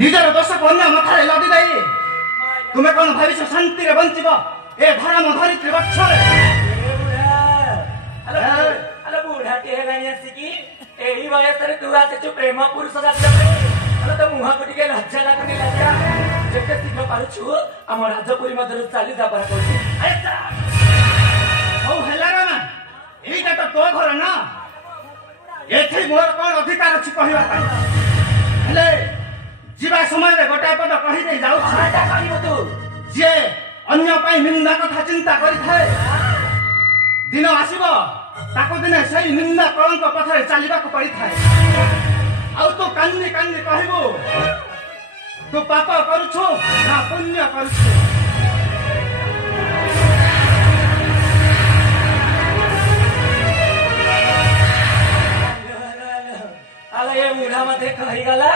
ନିଜର ଦୋଷକୁ ଅନ୍ୟ ମଥାରେ ଲଦି ଦେଇ ତୁମେ କଣ ଭାବିଛ ଶାନ୍ତିରେ ବଞ୍ଚିବ ଏ ଧରାମ ଧରିତ୍ରୀ ବକ୍ଷରେ? ଆଲୋ ବୁଢାଟି ହେଲାଣି ଆସିକି ଏଇ ବୟସରେ ତୁ ଆସିଛୁ ପ୍ରେମ ପୁରୁଷ ଶାସ୍ତ୍ରରେ। ଆଲୋ ତ ମୁହଁକୁ ଟିକେ ଲଜ୍ଜା ଲାଗୁନି? ଲଜ୍ଜା ଯେତେ ଶୀଘ୍ର ପାରୁଛୁ ଆମ ରାଜପୁରୀ ମଧ୍ୟରୁ ଚାଲି ଯା ପରା କହୁଛି। ହଉ ହେଲା ନା, ଏଇଟା ତ ତୋ ଘର ନା, ଏଠି ମୋର କଣ ଅଧିକାର ଅଛି କହିବା ପାଇଁ? ହେଲେ ଯିବା ସମୟରେ ଗୋଟାଏ ପଦ କହିଦେଇ ଯାଉଛି, କହିବୁ ତୁ ଯିଏ ଅନ୍ୟ ପାଇଁ ନିନ୍ଦା କଥା ଚିନ୍ତା କରିଥାଏ ଦିନ ଆସିବ ତାକୁ ଦିନେ ସେଇ ନିନ୍ଦା କଳଙ୍କ ପଥରେ ଚାଲିବାକୁ ପଡିଥାଏ। ଆଉ ତୁ କାନ୍ଦି କାନ୍ଦି କହିବୁ ତୁ ପାପ କରୁଛୁ ନା ପୁଣ୍ୟ କରୁଛୁ। ଆଲୋ ଏ ବୁଢା ମତେ କହିଗଲା